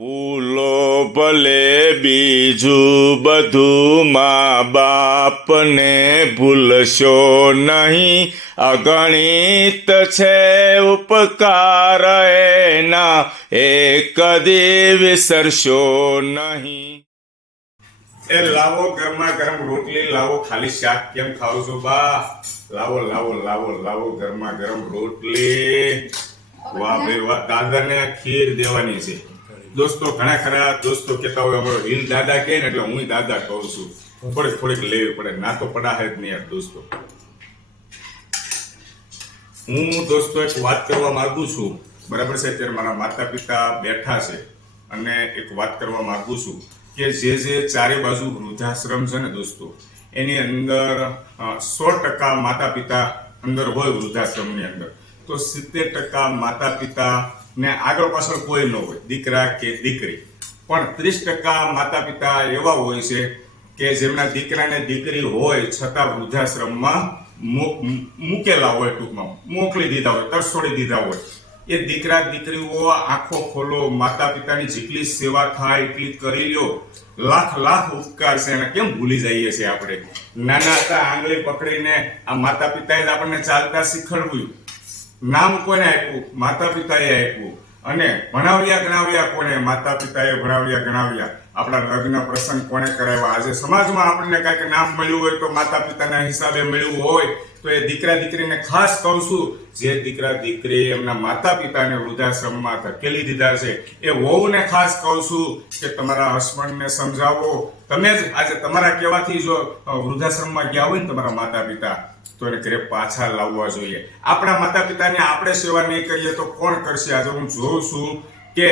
ભૂલો ભલે બીજું બધું મા બાપને ભૂલશો નહીં. અગણિત છે ઉપકાર એના એ કદી વિસરશો નહીં. એ લાવો ગરમા ગરમ રોટલી, લાવો ખાલી શાક, કેમ ખાવ છો બા? લાવો લાવો લાવો લાવો ગરમા ગરમ રોટલી. વાહ ભાઈ, વાહ દાદાને ખીર દેવાની છે. દોસ્તો, ઘણા ખરા દોસ્તો કહેતા હોય, અમારો હિન દાદા કહે ને એટલે હું દાદા કહું છું. થોડીક થોડીક લેવી પડે. ના તો પડાહે જ નહીં યાર દોસ્તો. હું દોસ્તો એક વાત કરવા માંગુ છું. બરાબર છે? અત્યારે મારા માતા પિતા બેઠા છે અને એક વાત કરવા માંગુ છું કે જે જે ચારે બાજુ વૃદ્ધાશ્રમ છે ને દોસ્તો, એની અંદર સો ટકા માતા પિતા અંદર હોય વૃદ્ધાશ્રમની અંદર. તો સિત્તેર ટકા માતા પિતા ને આગળ પાછળ કોઈ ન હોય, દીકરા કે દીકરી. પણ ત્રીસ ટકા માતા પિતા એવા હોય છે કે જેમના દીકરા ને દીકરી હોય છતાં વૃદ્ધાશ્રમમાં મૂકેલા હોય ટૂંકમાં, મોકલી દીધા હોય, તરસોડી દીધા હોય. એ દીકરા, દીકરીઓ આંખો ખોલો માતા પિતાની જેટલી સેવા થાય એટલી કરી લો લાખ લાખ ઉપકાર છે. એને કેમ ભૂલી જઈએ છીએ આપણે? નાના હતા, આંગળી પકડીને આ માતા પિતાએ જ આપણને ચાલતા શીખવાડ્યું. નામ કોને આપ્યું? માતા પિતાએ આપ્યું. અને ભણાવ્યા ગણાવ્યા કોને? માતા પિતાએ ભણાવ્યા ગણાવ્યા. આપણા લગ્ન પ્રસંગ કોને કરાવ્યા? આજે સમાજમાં આપણને કાંઈક નામ મળ્યું હોય તો માતા પિતાના હિસાબે મળ્યું હોય તો એ દીકરા દીકરીને ખાસ કહું છું, જે દીકરા દીકરી એમના માતા પિતાને વૃદ્ધાશ્રમમાં ધકેલી દીધા છે, એ વહુને ખાસ કહું છું કે તમારા હસબન્ડને સમજાવો. તમે જ આજે તમારા કહેવાથી જો વૃદ્ધાશ્રમમાં ગયા હોય ને તમારા માતા પિતા તો એને ઘરે પાછા લાવવા જોઈએ. આપણા માતા પિતાને આપણે સેવા નહીં કરીએ તો કોણ કરશે? આજે હું જોઉં છું કે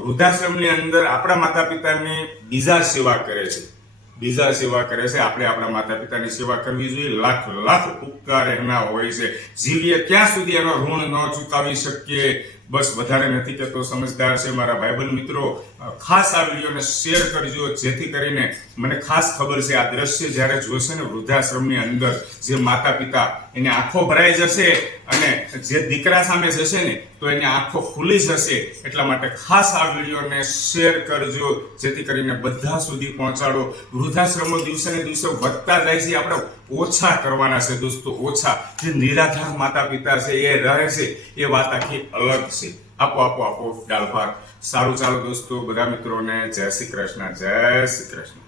વૃદ્ધાશ્રમની અંદર આપણા માતા પિતાની બીજા સેવા કરે છે. બીજા સેવા કરે છે. આપણે આપણા માતા પિતાની સેવા કરવી જોઈએ. લાખ લાખ ઉપકાર એના હોય છે. જીવીએ ક્યાં સુધી એનો ઋણ ન ચૂકાવી શકીએ? બસ વધારે નથી કહેતો, સમજદાર છે મારા ભાઈબંધ મિત્રો. ખાસ આ વિડીયોને શેર કરજો, જેથી કરીને મને ખાસ ખબર છે આ દ્રશ્ય જ્યારે જોશે ને વૃદ્ધાશ્રમની અંદર, જે માતા પિતા એને આંખો ભરાઈ જશે અને જે દીકરા સામે જશે ને, તો એને આંખો ખુલી જશે. એટલા માટે ખાસ આ વિડીયોને શેર કરજો, જેથી કરીને બધા સુધી પહોંચાડો. વૃદ્ધાશ્રમો દિવસે ને દિવસે વધતા જાય છે. આપણે ઓછા કરવાના છે દોસ્તો, ઓછા. જે નિરાધાર માતા પિતા છે, એ રહે છે, એ વાત આખી અલગ છે. આપો આપો આપો ડાલ સારું ચાલો દોસ્તો, બધા મિત્રોને જય શ્રી કૃષ્ણ, જય શ્રી કૃષ્ણ.